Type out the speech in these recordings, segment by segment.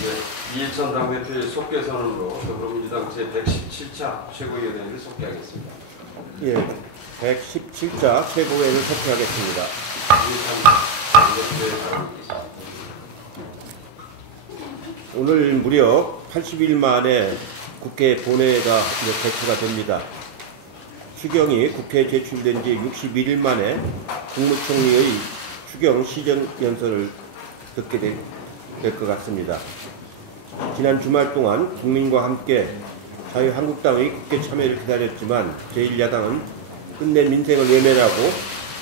네, 이해찬 당대표의 속개 선언으로 더불어민주당 제117차 최고위원회를 속개하겠습니다. 예, 117차 최고위원회를 속개하겠습니다. 이해찬 당대표의 발언이겠습니다. 오늘 무려 80일 만에 국회 본회의가 개최가 됩니다. 추경이 국회에 제출된 지 61일 만에 국무총리의 추경 시정연설을 듣게 될 것 같습니다. 지난 주말 동안 국민과 함께 자유한국당의 국회 참여를 기다렸지만 제1야당은 끝내 민생을 외면하고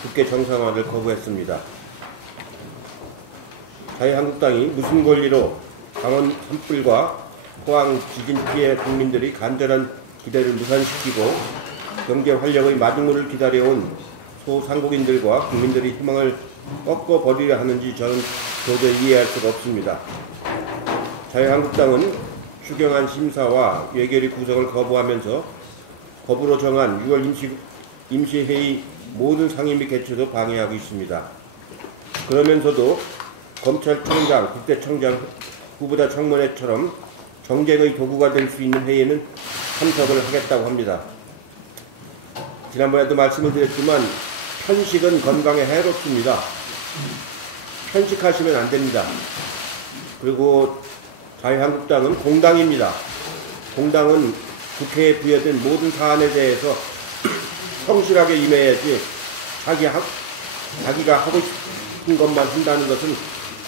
국회 정상화를 거부했습니다. 자유한국당이 무슨 권리로 강원 산불과 포항 지진 피해 국민들이 간절한 기대를 무산시키고 경제 활력의 마중물을 기다려온 소상공인들과 국민들의 희망을 꺾어버리려 하는지 저는 도저히 이해할 수가 없습니다. 자유한국당은 추경안 심사와 예결위 구성을 거부하면서 법으로 정한 6월 임시회의 모든 상임위 개최도 방해하고 있습니다. 그러면서도 검찰총장, 국세청장, 후보자 청문회처럼 정쟁의 도구가 될 수 있는 회의에는 참석을 하겠다고 합니다. 지난번에도 말씀을 드렸지만 편식은 건강에 해롭습니다. 편식하시면 안 됩니다. 그리고 자유한국당은 공당입니다. 공당은 국회에 부여된 모든 사안에 대해서 성실하게 임해야지 자기가 하고 싶은 것만 한다는 것은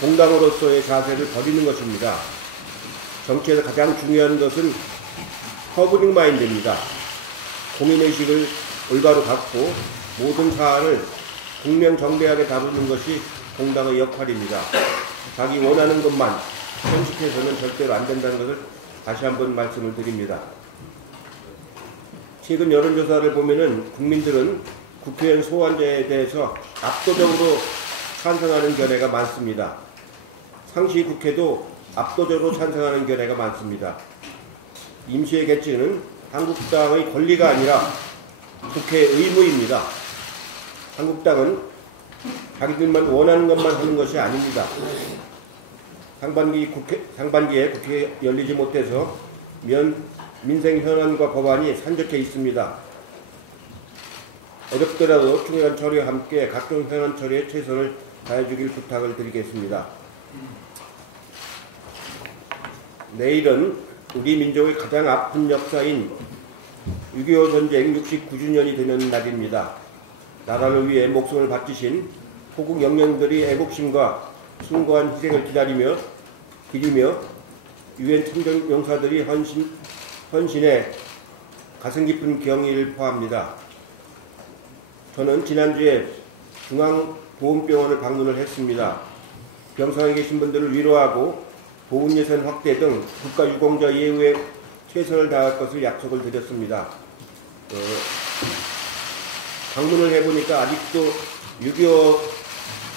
공당으로서의 자세를 버리는 것입니다. 정치에서 가장 중요한 것은 퍼블릭 마인드입니다. 공인의식을 올바로 갖고 모든 사안을 공명정대하게 다루는 것이 공당의 역할입니다. 자기 원하는 것만 편식해서는 절대로 안 된다는 것을 다시 한번 말씀을 드립니다. 최근 여론조사를 보면은 국민들은 국회의원 소환제에 대해서 압도적으로 찬성하는 견해가 많습니다. 상시국회도 압도적으로 찬성하는 견해가 많습니다. 임시회 개최는 한국당의 권리가 아니라 국회의 의무입니다. 한국당은 자기들만 원하는 것만 하는 것이 아닙니다. 상반기에 국회에 열리지 못해서 민생 현안과 법안이 산적해 있습니다. 어렵더라도 중요한 처리와 함께 각종 현안 처리에 최선을 다해주길 부탁을 드리겠습니다. 내일은 우리 민족의 가장 아픈 역사인 6.25 전쟁 69주년이 되는 날입니다. 나라를 위해 목숨을 바치신 호국 영령들이 애국심과 숭고한 희생을 기리며 유엔 참전용사들이 헌신에 가슴 깊은 경의를 표합니다. 저는 지난주에 중앙보훈병원을 방문을 했습니다. 병상에 계신 분들을 위로하고 보훈예산 확대 등 국가유공자 예우에 최선을 다할 것을 약속을 드렸습니다. 방문을 해보니까 아직도 6.25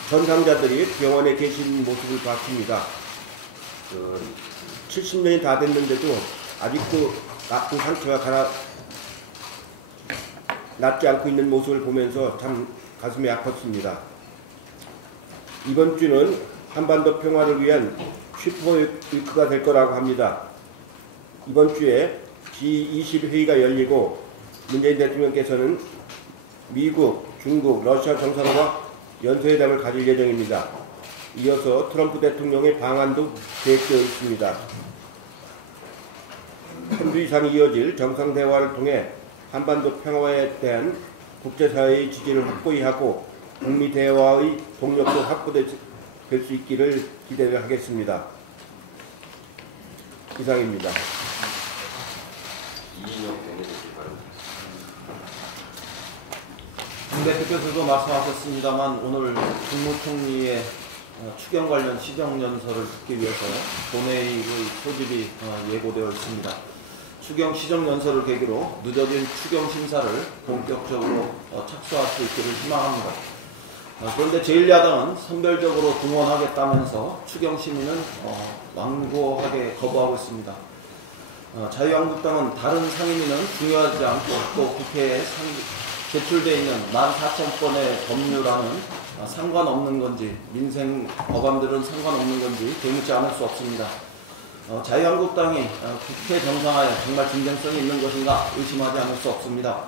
전상자들이 병원에 계신 모습을 봤습니다. 70년이 다 됐는데도 아직도 아픈 상처가 낫지 않고 있는 모습을 보면서 참 가슴이 아팠습니다. 이번 주는 한반도 평화를 위한 슈퍼위크가 될 거라고 합니다. 이번 주에 G20 회의가 열리고 문재인 대통령께서는 미국, 중국, 러시아 정상과 연쇄회담을 가질 예정입니다. 이어서 트럼프 대통령의 방한도 계획되어 있습니다. 3주 이상 이어질 정상대화를 통해 한반도 평화에 대한 국제사회의 지지를 확고히 하고 북미 대화의 동력도 확보될 수 있기를 기대를 하겠습니다. 이상입니다. 강 대표께서도 말씀하셨습니다만 오늘 국무총리의 추경 관련 시정연설을 듣기 위해서 본회의의 소집이 예고되어 있습니다. 추경 시정연설을 계기로 늦어진 추경 심사를 본격적으로 착수할 수 있기를 희망합니다. 그런데 제1야당은 선별적으로 등원하겠다면서 추경 심의는 완고하게 거부하고 있습니다. 자유한국당은 다른 상임위는 중요하지 않고 또 국회에 제출되어 있는 14,000건의 법률안은 상관없는 건지 민생 법안들은 상관없는 건지 되묻지 않을 수 없습니다. 자유한국당이 국회 정상화에 정말 진정성이 있는 것인가 의심하지 않을 수 없습니다.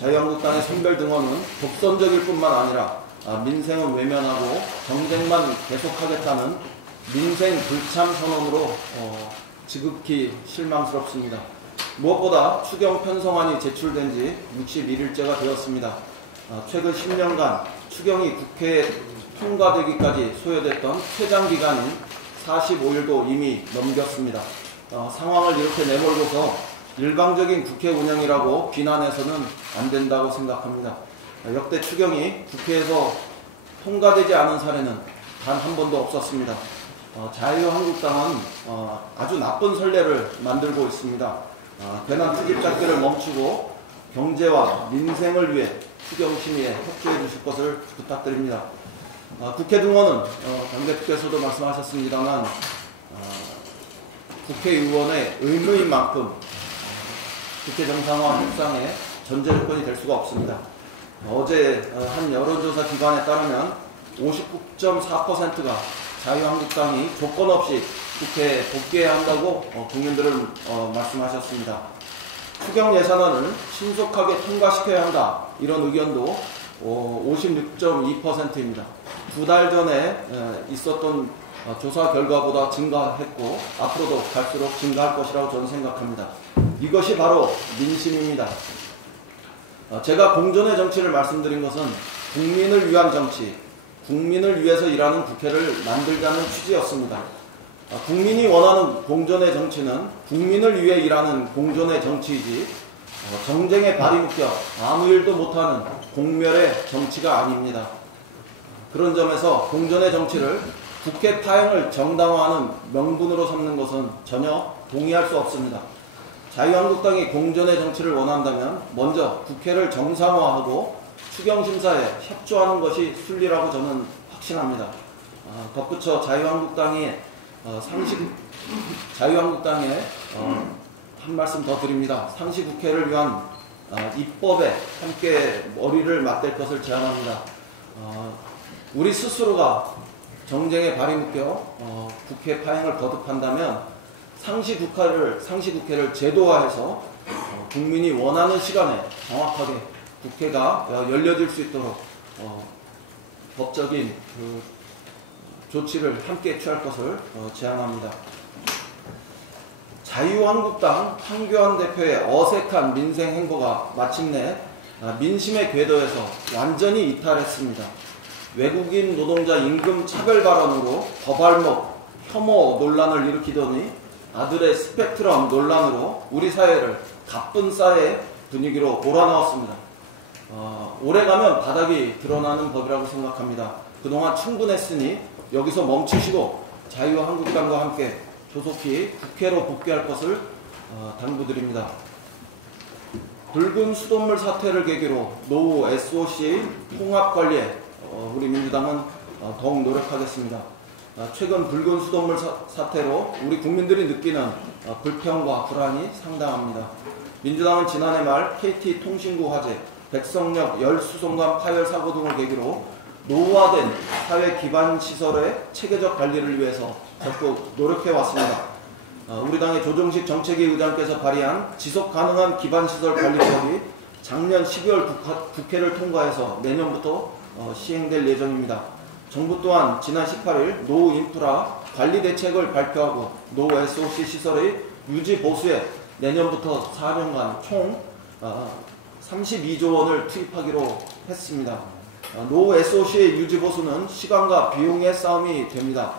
자유한국당의 선별 등원은 독선적일 뿐만 아니라 민생은 외면하고 정쟁만 계속하겠다는 민생 불참 선언으로 지극히 실망스럽습니다. 무엇보다 추경 편성안이 제출된 지 61일째가 되었습니다. 최근 10년간 추경이 국회에 통과되기까지 소요됐던 최장 기간인 45일도 이미 넘겼습니다. 상황을 이렇게 내몰고서 일방적인 국회 운영이라고 비난해서는 안 된다고 생각합니다. 역대 추경이 국회에서 통과되지 않은 사례는 단 한 번도 없었습니다. 자유한국당은 아주 나쁜 선례를 만들고 있습니다. 괜한 투기 짝기를 멈추고 경제와 민생을 위해 추경 심의에 협조해 주실 것을 부탁드립니다. 국회 등원은 강 대표께서도 말씀하셨습니다만 국회의원의 의무인 만큼 국회 정상화 협상의 전제 조건이 될 수가 없습니다. 어제 한 여론조사 기관에 따르면 59.4%가 자유한국당이 조건 없이 국회에 복귀해야 한다고 국민들을 말씀하셨습니다. 추경 예산안을 신속하게 통과시켜야 한다, 이런 의견도 56.2%입니다. 2달 전에 있었던 조사 결과보다 증가했고 앞으로도 갈수록 증가할 것이라고 저는 생각합니다. 이것이 바로 민심입니다. 제가 공존의 정치를 말씀드린 것은 국민을 위한 정치, 국민을 위해서 일하는 국회를 만들자는 취지였습니다. 국민이 원하는 공존의 정치는 국민을 위해 일하는 공존의 정치이지 정쟁에 발이 묶여 아무 일도 못하는 공멸의 정치가 아닙니다. 그런 점에서 공존의 정치를 국회 파행을 정당화하는 명분으로 삼는 것은 전혀 동의할 수 없습니다. 자유한국당이 공존의 정치를 원한다면 먼저 국회를 정상화하고 추경심사에 협조하는 것이 순리라고 저는 확신합니다. 덧붙여 자유한국당에 한 말씀 더 드립니다. 상시국회를 위한 입법에 함께 머리를 맞댈 것을 제안합니다. 우리 스스로가 정쟁에 발이 묶여 국회 파행을 거듭한다면 상시국회를 제도화해서 국민이 원하는 시간에 정확하게 국회가 열려질 수 있도록 법적인 조치를 함께 취할 것을 제안합니다. 자유한국당 황교안 대표의 어색한 민생 행보가 마침내 민심의 궤도에서 완전히 이탈했습니다. 외국인 노동자 임금 차별 발언으로 거발목, 혐오 논란을 일으키더니 아들의 스펙트럼 논란으로 우리 사회를 가쁜 싸의 분위기로 몰아넣었습니다. 오래가면 바닥이 드러나는 법이라고 생각합니다. 그동안 충분했으니 여기서 멈추시고 자유한국당과 함께 조속히 국회로 복귀할 것을 당부드립니다. 붉은 수돗물 사태를 계기로 노후 SOC 통합 관리에 우리 민주당은 더욱 노력하겠습니다. 최근 붉은 수돗물 사태로 우리 국민들이 느끼는 불평과 불안이 상당합니다. 민주당은 지난해 말 KT통신구 화재, 백성역 열수송관 파열 사고 등을 계기로 노후화된 사회 기반 시설의 체계적 관리를 위해서 적극 노력해 왔습니다. 우리 당의 조정식 정책위 의장께서 발의한 지속가능한 기반시설 관리법이 작년 12월 국회를 통과해서 내년부터 시행될 예정입니다. 정부 또한 지난 18일 노후 인프라 관리 대책을 발표하고 노후 SOC 시설의 유지 보수에 내년부터 4년간 총 32조 원을 투입하기로 했습니다. 노후 SOC의 유지 보수는 시간과 비용의 싸움이 됩니다.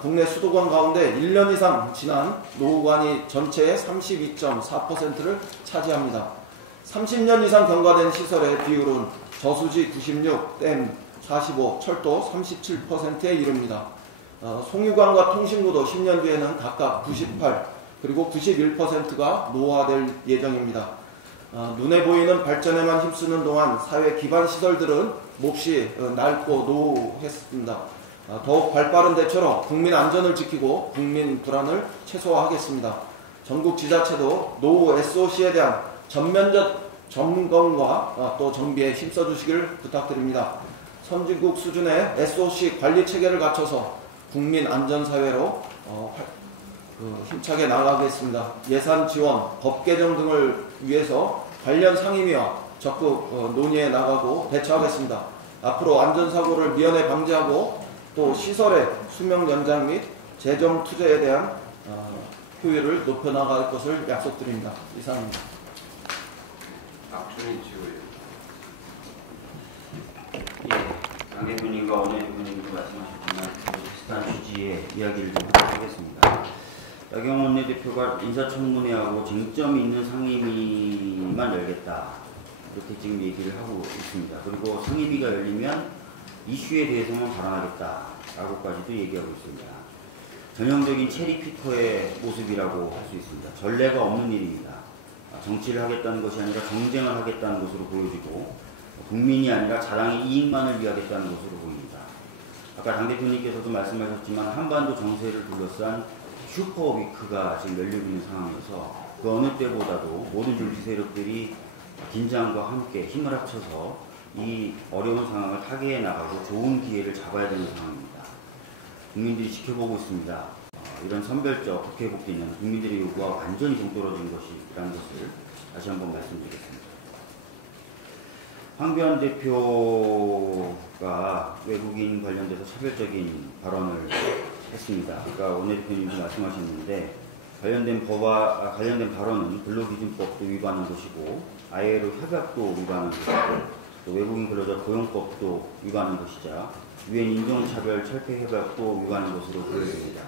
국내 수도관 가운데 1년 이상 지난 노후관이 전체의 32.4%를 차지합니다. 30년 이상 경과된 시설의 비율은 저수지 96, 댐 45, 철도 37%에 이릅니다. 송유관과 통신구도 10년 뒤에는 각각 98, 그리고 91%가 노후화될 예정입니다. 눈에 보이는 발전에만 힘쓰는 동안 사회 기반 시설들은 몹시 낡고 노후했습니다. 더욱 발빠른 대처로 국민 안전을 지키고 국민 불안을 최소화하겠습니다. 전국 지자체도 노후 SOC에 대한 전면적 점검과 또 정비에 힘써주시길 부탁드립니다. 선진국 수준의 SOC 관리 체계를 갖춰서 국민 안전사회로 힘차게 나가겠습니다. 예산 지원, 법 개정 등을 위해서 관련 상임위와 적극 논의해 나가고 대처하겠습니다. 앞으로 안전사고를 미연에 방지하고 또 시설의 수명 연장 및 재정 투자에 대한 효율을 높여나갈 것을 약속드립니다. 이상입니다. 박준희 지구예요. 예, 강 대표님과 원내 대표님도 말씀하셨지만 비슷한 취지의 이야기를 좀 하도록 하겠습니다. 나경원 원내대표가 인사청문회하고 쟁점이 있는 상임위만 열겠다, 이렇게 지금 얘기를 하고 있습니다. 그리고 상임위가 열리면 이슈에 대해서만 발언하겠다라고까지도 얘기하고 있습니다. 전형적인 체리 피커의 모습이라고 할 수 있습니다. 전례가 없는 일입니다. 정치를 하겠다는 것이 아니라 정쟁을 하겠다는 것으로 보여지고, 국민이 아니라 자당의 이익만을 위하겠다는 것으로 보입니다. 아까 당 대표님께서도 말씀하셨지만 한반도 정세를 둘러싼 슈퍼위크가 지금 열리고 있는 상황에서 그 어느 때보다도 모든 정치 세력들이 긴장과 함께 힘을 합쳐서 이 어려운 상황을 타개해 나가고 좋은 기회를 잡아야 되는 상황입니다. 국민들이 지켜보고 있습니다. 이런 선별적 국회 복귀는 국민들의 요구와 완전히 동떨어진 것이라는 것을 다시 한번 말씀드리겠습니다. 황교안 대표가 외국인 관련돼서 차별적인 발언을 했습니다. 아까 원내대표님도 말씀하셨는데 관련된 발언은 근로기준법도 위반한 것이고 ILO 협약도 위반한 것이고 또 외국인 근로자 고용법도 위반한 것이자 유엔 인종차별 철폐 협약도 위반한 것으로 보여집니다.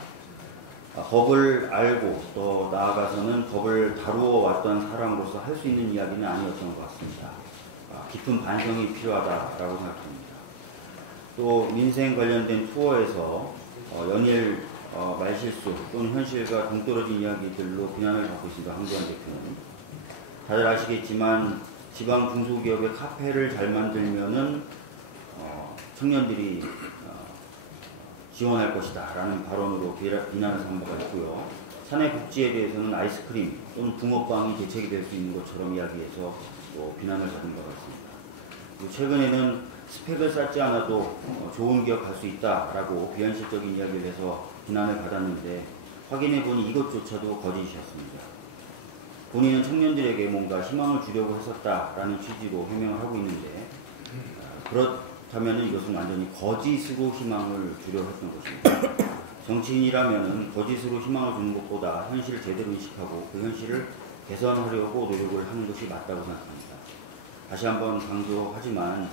법을 알고 또 나아가서는 법을 다루어 왔던 사람으로서 할 수 있는 이야기는 아니었던 것 같습니다. 깊은 반성이 필요하다라고 생각합니다. 또 민생 관련된 투어에서 연일 말실수 또는 현실과 동떨어진 이야기들로 비난을 받고 있습니다. 황교안 대표는. 다들 아시겠지만 지방 중소기업의 카페를 잘 만들면은 청년들이 지원할 것이다 라는 발언으로 비난을 한 바가 있고요. 사내 복지에 대해서는 아이스크림 또는 붕어빵이 대책이 될 수 있는 것처럼 이야기해서 또 비난을 받은 바가 있습니다. 그리고 최근에는 스펙을 쌓지 않아도 좋은 기업 갈 수 있다라고 비현실적인 이야기를 해서 비난을 받았는데 확인해보니 이것조차도 거짓이었습니다. 본인은 청년들에게 뭔가 희망을 주려고 했었다라는 취지로 해명을 하고 있는데 그렇다면 이것은 완전히 거짓으로 희망을 주려 했던 것입니다. 정치인이라면 거짓으로 희망을 주는 것보다 현실을 제대로 인식하고 그 현실을 개선하려고 노력을 하는 것이 맞다고 생각합니다. 다시 한번 강조하지만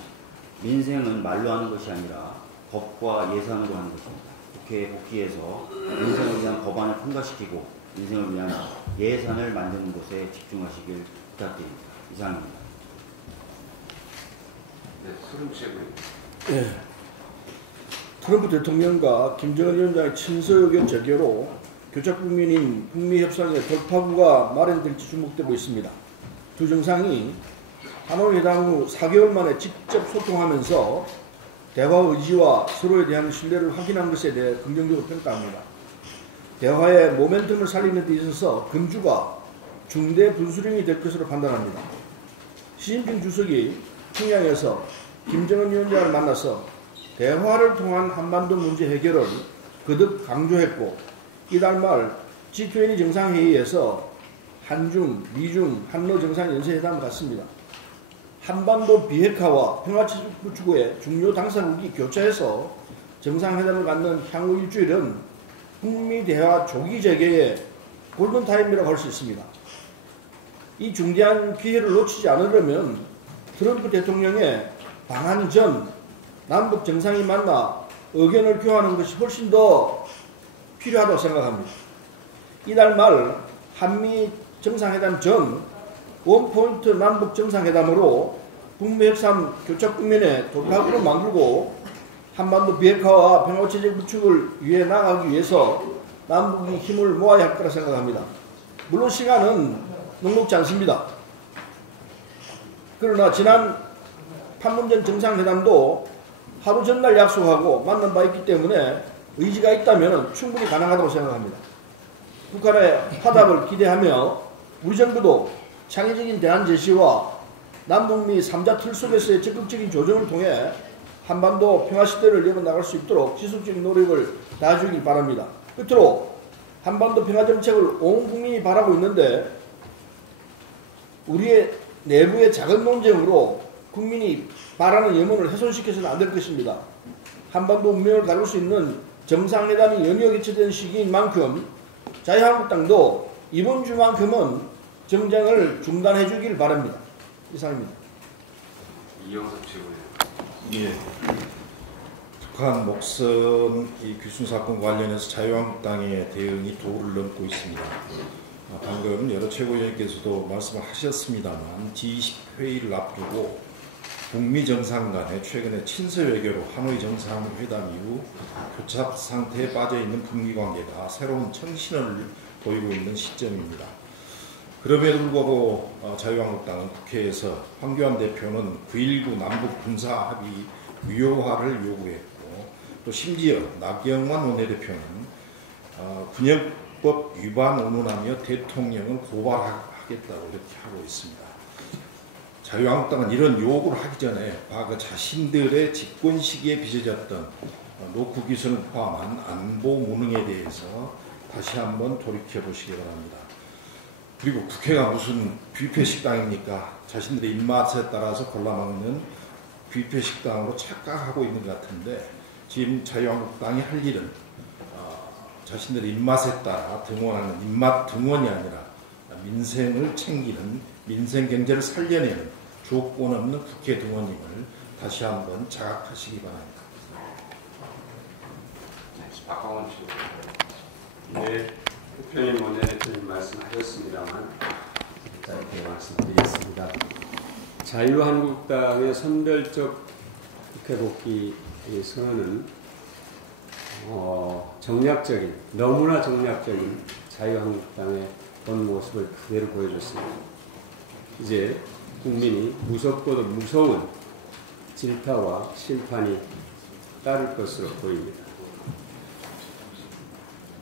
민생은 말로 하는 것이 아니라 법과 예산으로 하는 것입니다. 국회에 복귀해서 민생을 위한 법안을 통과시키고 민생을 위한 예산을 만드는 것에 집중하시길 부탁드립니다. 이상입니다. 네, 서른 최고예요. 예. 트럼프 대통령과 김정은 위원장의 친서 의견 재개로 교착 국민인 북미 협상의 돌파구가 마련될지 주목되고 있습니다. 두 정상이 하노이 회담 후 4개월 만에 직접 소통하면서 대화 의지와 서로에 대한 신뢰를 확인한 것에 대해 긍정적으로 평가합니다. 대화의 모멘텀을 살리는 데 있어서 금주가 중대 분수령이 될 것으로 판단합니다. 시진핑 주석이 평양에서 김정은 위원장을 만나서 대화를 통한 한반도 문제 해결을 거듭 강조했고 이달 말 G20 정상회의에서 한중, 미중, 한러 정상연설회담을 갖습니다. 한반도 비핵화와 평화체제 추구의 중요 당사국이 교차해서 정상회담을 갖는 향후 일주일은 북미 대화 조기 재개의 골든타임이라고 할 수 있습니다. 이 중대한 기회를 놓치지 않으려면 트럼프 대통령의 방한 전 남북 정상이 만나 의견을 교환하는 것이 훨씬 더 필요하다고 생각합니다. 이달 말 한미 정상회담 전 원포인트 남북 정상회담으로 북미 협상 교착 국면에 돌파구를 만들고 한반도 비핵화와 평화체제 구축을 위해 나가기 위해서 남북이 힘을 모아야 할 거라 생각합니다. 물론 시간은 녹록지 않습니다. 그러나 지난 판문점 정상회담도 하루 전날 약속하고 만난 바 있기 때문에 의지가 있다면 충분히 가능하다고 생각합니다. 북한의 화답을 기대하며 우리 정부도 창의적인 대안 제시와 남북미 3자 틀 속에서의 적극적인 조정을 통해 한반도 평화시대를 이어나갈 수 있도록 지속적인 노력을 다해주길 바랍니다. 끝으로 한반도 평화 정책을 온 국민이 바라고 있는데 우리의 내부의 작은 논쟁으로 국민이 바라는 염원을 훼손시켜서는 안 될 것입니다. 한반도 운명을 가를 수 있는 정상회담이 연이어 개최된 시기인 만큼 자유한국당도 이번 주만큼은 정쟁을 중단해 주길 바랍니다. 이상입니다. 이영석 최고위원. 예. 북한 목성 이 귀순 사건 관련해서 자유한국당의 대응이 도를 넘고 있습니다. 방금 여러 최고위원께서도 말씀을 하셨습니다만 G20 회의를 앞두고 북미 정상 간에 최근에 친서 외교로 하노이 정상회담 이후 교착 상태에 빠져 있는 북미 관계가 새로운 청신을 보이고 있는 시점입니다. 그럼에도 불구하고 자유한국당은 국회에서 황교안 대표는 9.19 남북 군사 합의 무효화를 요구했고 또 심지어 나경원 원내대표는 군역법 위반 의문하며 대통령을 고발하겠다고 이렇게 하고 있습니다. 자유한국당은 이런 요구를 하기 전에 과거 자신들의 집권 시기에 빚어졌던 노후 기선을 포함한 안보 무능에 대해서 다시 한번 돌이켜 보시기 바랍니다. 그리고 국회가 무슨 뷔페 식당입니까? 자신들의 입맛에 따라서 골라먹는 뷔페 식당으로 착각하고 있는 것 같은데 지금 자유한국당이 할 일은 자신들의 입맛에 따라 등원하는 입맛 등원이 아니라 민생을 챙기는 민생 경제를 살려내는 조건 없는 국회 등원임을 다시 한번 자각하시기 바랍니다. 박광원 최고위원. 네, 대표님 원내대표님 말씀하셨습니다만 짧게 말씀드리겠습니다. 자유한국당의 선별적 국회 복귀 선언은 정략적인, 너무나 정략적인 자유한국당의 본 모습을 그대로 보여줬습니다. 이제 국민이 무섭고도 무서운 질타와 심판이 따를 것으로 보입니다.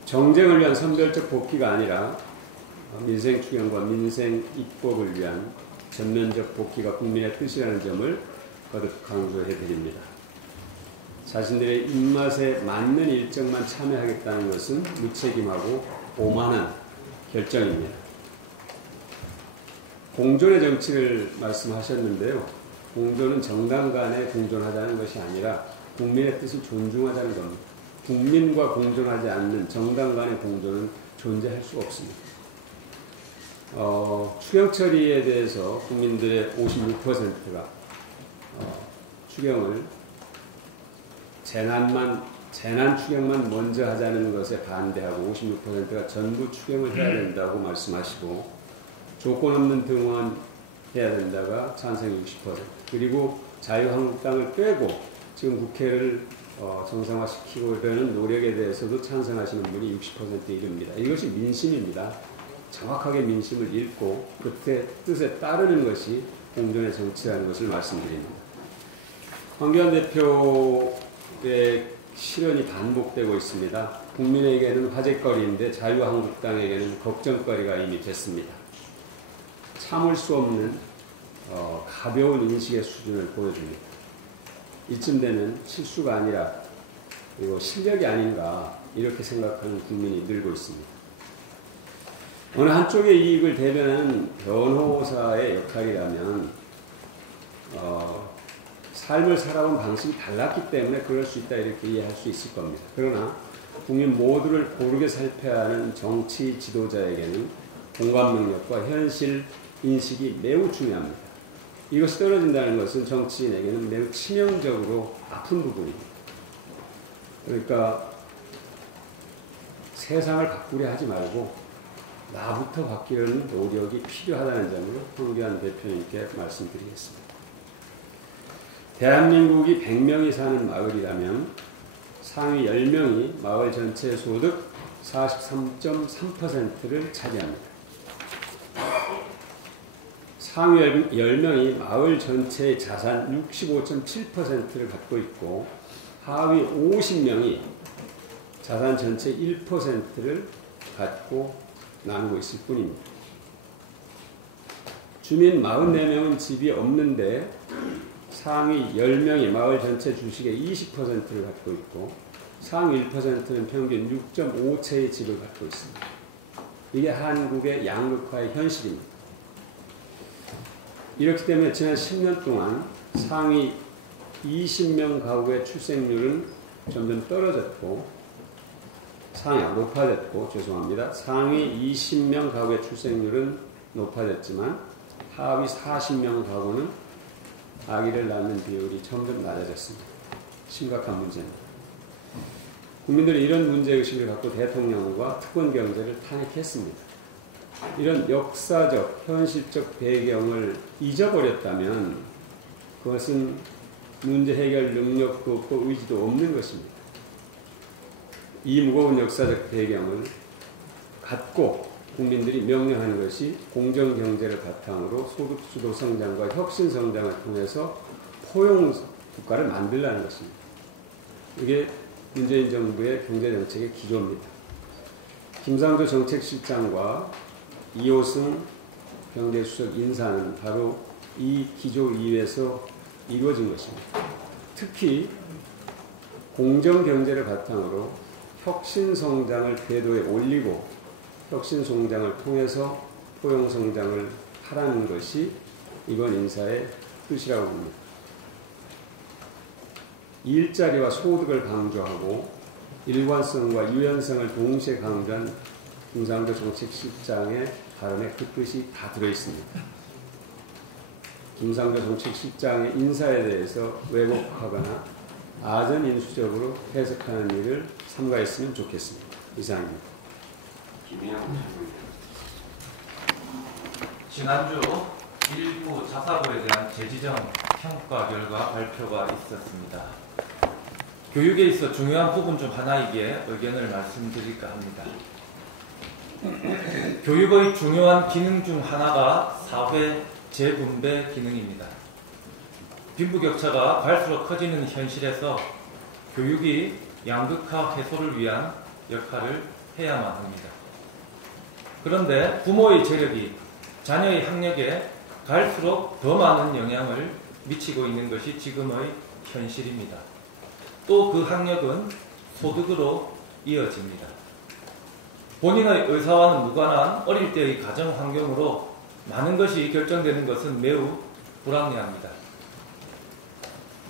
정쟁을 위한 선별적 복귀가 아니라 민생 추경과 민생 입법을 위한 전면적 복귀가 국민의 뜻이라는 점을 거듭 강조해 드립니다. 자신들의 입맛에 맞는 일정만 참여하겠다는 것은 무책임하고 오만한 결정입니다. 공존의 정치를 말씀하셨는데요. 공존은 정당 간에 공존하자는 것이 아니라 국민의 뜻을 존중하자는 겁니다. 국민과 공존하지 않는 정당 간의 공존은 존재할 수 없습니다. 추경 처리에 대해서 국민들의 56%가 추경을 재난 추경만 먼저 하자는 것에 반대하고 56%가 전부 추경을 해야 된다고 말씀하시고 조건 없는 등원해야 된다가 찬성 60%, 그리고 자유한국당을 빼고 지금 국회를 정상화시키고 이러는 노력에 대해서도 찬성하시는 분이 60%에 이릅니다. 이것이 민심입니다. 정확하게 민심을 읽고 그 뜻에 따르는 것이 공존의 정치라는 것을 말씀드립니다. 황교안 대표의 실언이 반복되고 있습니다. 국민에게는 화제거리인데 자유한국당에게는 걱정거리가 이미 됐습니다. 참을 수 없는 가벼운 인식의 수준을 보여줍니다. 이쯤 되면 실수가 아니라 그리고 실력이 아닌가 이렇게 생각하는 국민이 늘고 있습니다. 어느 한쪽의 이익을 대변하는 변호사의 역할이라면 삶을 살아온 방식이 달랐기 때문에 그럴 수 있다 이렇게 이해할 수 있을 겁니다. 그러나 국민 모두를 고르게 살펴야 하는 정치 지도자에게는 공감 능력과 현실 인식이 매우 중요합니다. 이것이 떨어진다는 것은 정치인에게는 매우 치명적으로 아픈 부분입니다. 그러니까 세상을 바꾸려 하지 말고 나부터 바뀌려는 노력이 필요하다는 점을 황교안 대표님께 말씀드리겠습니다. 대한민국이 100명이 사는 마을이라면 상위 10명이 마을 전체 소득 43.3%를 차지합니다. 상위 10명이 마을 전체의 자산 65.7%를 갖고 있고 하위 50명이 자산 전체 1%를 갖고 나누고 있을 뿐입니다. 주민 44명은 집이 없는데 상위 10명이 마을 전체 주식의 20%를 갖고 있고 상위 1%는 평균 6.5채의 집을 갖고 있습니다. 이게 한국의 양극화의 현실입니다. 이렇기 때문에 지난 10년 동안 상위 20명 가구의 출생률은 점점 떨어졌고, 높아졌고, 상위 20명 가구의 출생률은 높아졌지만 하위 40명 가구는 아기를 낳는 비율이 점점 낮아졌습니다. 심각한 문제입니다. 국민들이 이런 문제의식을 갖고 대통령과 특권 경제를 탄핵했습니다. 이런 역사적, 현실적 배경을 잊어버렸다면 그것은 문제 해결 능력도 없고 의지도 없는 것입니다. 이 무거운 역사적 배경을 갖고 국민들이 명령하는 것이 공정경제를 바탕으로 소득주도 성장과 혁신성장을 통해서 포용 국가를 만들라는 것입니다. 이게 문재인 정부의 경제정책의 기조입니다. 김상조 정책실장과 이호승 경제수석 인사는 바로 이 기조 이외에서 이루어진 것입니다. 특히 공정경제를 바탕으로 혁신성장을 궤도에 올리고 혁신성장을 통해서 포용성장을 하라는 것이 이번 인사의 뜻이라고 봅니다. 일자리와 소득을 강조하고 일관성과 유연성을 동시에 강조한 김상조 정책실장의 발언에 그 뜻이 다 들어있습니다. 김상조 정책실장의 인사에 대해서 왜곡하거나 아전인수적으로 해석하는 일을 삼가했으면 좋겠습니다. 이상입니다. 지난주 일부 자사고에 대한 재지정 평가 결과 발표가 있었습니다. 교육에 있어 중요한 부분 중 하나이기에 의견을 말씀드릴까 합니다. 교육의 중요한 기능 중 하나가 사회 재분배 기능입니다. 빈부격차가 갈수록 커지는 현실에서 교육이 양극화 해소를 위한 역할을 해야만 합니다. 그런데 부모의 재력이 자녀의 학력에 갈수록 더 많은 영향을 미치고 있는 것이 지금의 현실입니다. 또 그 학력은 소득으로 이어집니다. 본인의 의사와는 무관한 어릴 때의 가정 환경으로 많은 것이 결정되는 것은 매우 불합리합니다.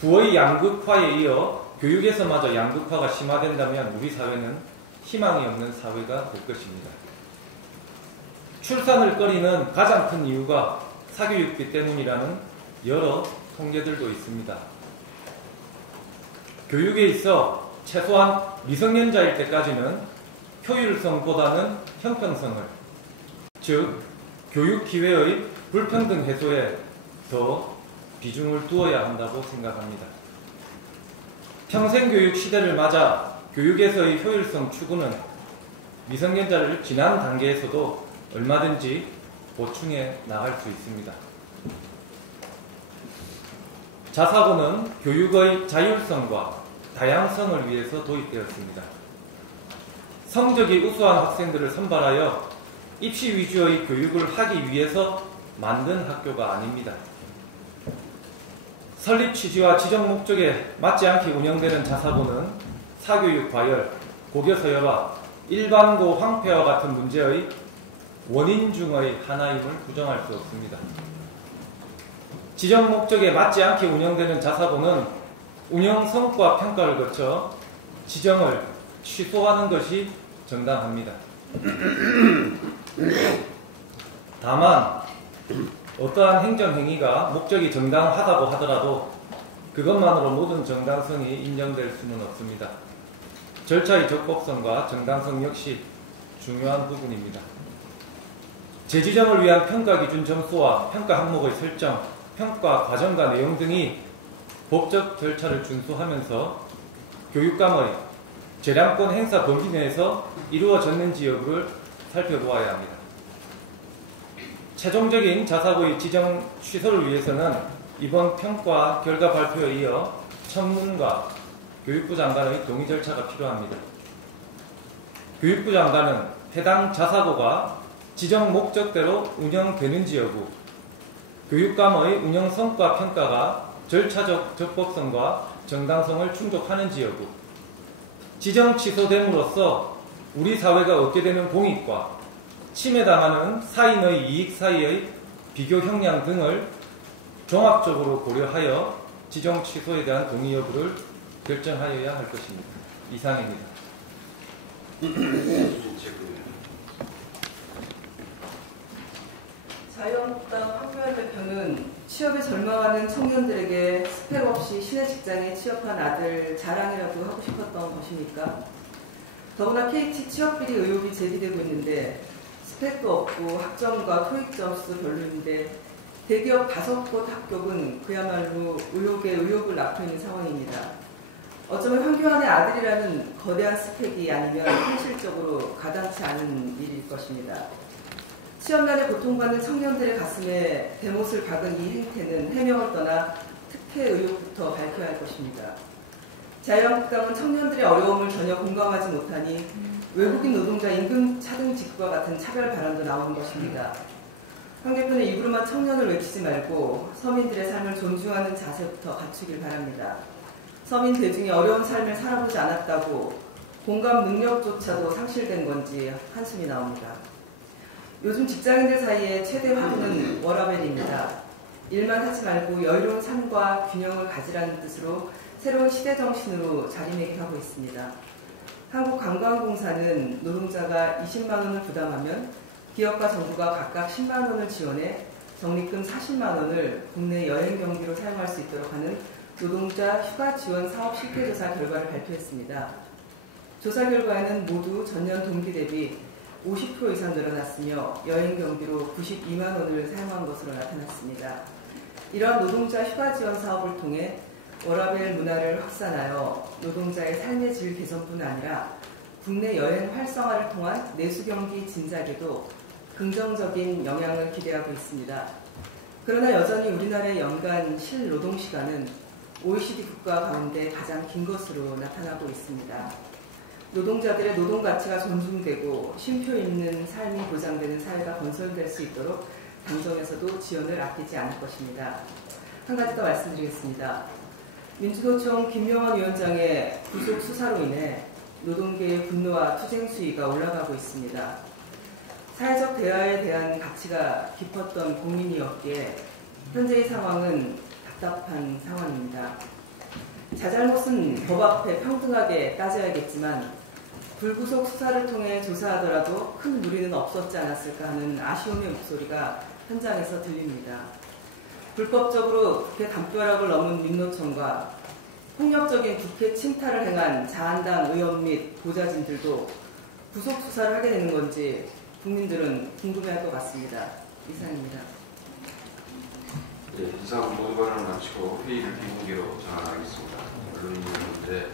부의 양극화에 이어 교육에서마저 양극화가 심화된다면 우리 사회는 희망이 없는 사회가 될 것입니다. 출산을 꺼리는 가장 큰 이유가 사교육비 때문이라는 여러 통계들도 있습니다. 교육에 있어 최소한 미성년자일 때까지는 효율성보다는 형평성을, 즉 교육 기회의 불평등 해소에 더 비중을 두어야 한다고 생각합니다. 평생교육 시대를 맞아 교육에서의 효율성 추구는 미성년자를 지난 단계에서도 얼마든지 보충해 나갈 수 있습니다. 자사고는 교육의 자율성과 다양성을 위해서 도입되었습니다. 성적이 우수한 학생들을 선발하여 입시 위주의 교육을 하기 위해서 만든 학교가 아닙니다. 설립 취지와 지정 목적에 맞지 않게 운영되는 자사고는 사교육 과열, 고교 서열화, 일반고 황폐와 같은 문제의 원인 중의 하나임을 부정할 수 없습니다. 지정 목적에 맞지 않게 운영되는 자사고는 운영 성과 평가를 거쳐 지정을 취소하는 것이 정당합니다. 다만 어떠한 행정행위가 목적이 정당하다고 하더라도 그것만으로 모든 정당성이 인정될 수는 없습니다. 절차의 적법성과 정당성 역시 중요한 부분입니다. 재지정을 위한 평가 기준 점수와 평가 항목의 설정, 평가 과정과 내용 등이 법적 절차를 준수하면서 교육감의 재량권 행사 범위 내에서 이루어졌는지 여부를 살펴보아야 합니다. 최종적인 자사고의 지정 취소를 위해서는 이번 평가 결과 발표에 이어 청문과 교육부 장관의 동의 절차가 필요합니다. 교육부 장관은 해당 자사고가 지정 목적대로 운영되는지 여부, 교육감의 운영 성과 평가가 절차적 적법성과 정당성을 충족하는지 여부, 지정 취소됨으로써 우리 사회가 얻게 되는 공익과 침해당하는 사인의 이익 사이의 비교 형량 등을 종합적으로 고려하여 지정 취소에 대한 동의 여부를 결정하여야 할 것입니다. 이상입니다. 자유한국당 황교안 대표는 취업에 절망하는 청년들에게 스펙 없이 신의 직장에 취업한 아들 자랑이라도 하고 싶었던 것입니까? 더구나 KT 취업비리 의혹이 제기되고 있는데 스펙도 없고 학점과 토익 점수도 별로인데 대기업 5곳 합격은 그야말로 의혹에 의혹을 낳고 있는 상황입니다. 어쩌면 황교안의 아들이라는 거대한 스펙이 아니면 현실적으로 가당치 않은 일일 것입니다. 취업난에 고통받는 청년들의 가슴에 대못을 박은 이 행태는 해명을 떠나 특혜 의혹부터 밝혀야 할 것입니다. 자유한국당은 청년들의 어려움을 전혀 공감하지 못하니 외국인 노동자 임금 차등 직구와 같은 차별 발언도 나오는 것입니다. 황 대표는 입으로만 청년을 외치지 말고 서민들의 삶을 존중하는 자세부터 갖추길 바랍니다. 서민 대중이 어려운 삶을 살아보지 않았다고 공감 능력조차도 상실된 건지 한숨이 나옵니다. 요즘 직장인들 사이에 최대 화두는 워라밸입니다. 일만 하지 말고 여유로운 삶과 균형을 가지라는 뜻으로 새로운 시대 정신으로 자리매김하고 있습니다. 한국관광공사는 노동자가 20만 원을 부담하면 기업과 정부가 각각 10만 원을 지원해 적립금 40만 원을 국내 여행 경비로 사용할 수 있도록 하는 노동자 휴가 지원 사업 실태조사 결과를 발표했습니다. 조사 결과에는 모두 전년 동기 대비 50% 이상 늘어났으며 여행 경비로 92만 원을 사용한 것으로 나타났습니다. 이러한 노동자 휴가 지원 사업을 통해 워라밸 문화를 확산하여 노동자의 삶의 질 개선뿐 아니라 국내 여행 활성화를 통한 내수 경기 진작에도 긍정적인 영향을 기대하고 있습니다. 그러나 여전히 우리나라의 연간 실노동시간은 OECD 국가 가운데 가장 긴 것으로 나타나고 있습니다. 노동자들의 노동 가치가 존중되고 쉼표 있는 삶이 보장되는 사회가 건설될 수 있도록 당정에서도 지원을 아끼지 않을 것입니다. 한 가지 더 말씀드리겠습니다. 민주노총 김명환 위원장의 구속 수사로 인해 노동계의 분노와 투쟁 수위가 올라가고 있습니다. 사회적 대화에 대한 가치가 깊었던 국민이었기에 현재의 상황은 답답한 상황입니다. 자잘못은 법 앞에 평등하게 따져야겠지만 불구속 수사를 통해 조사하더라도 큰 무리는 없었지 않았을까 하는 아쉬움의 목소리가 현장에서 들립니다. 불법적으로 국회 담벼락을 넘은 민노총과 폭력적인 국회 침탈을 행한 자한당 의원 및 보좌진들도 구속 수사를 하게 되는 건지 국민들은 궁금해할 것 같습니다. 이상입니다. 네, 이상 모두 발언을 마치고 회의를 비공개로 정하겠습니다. 언론인 여러분들의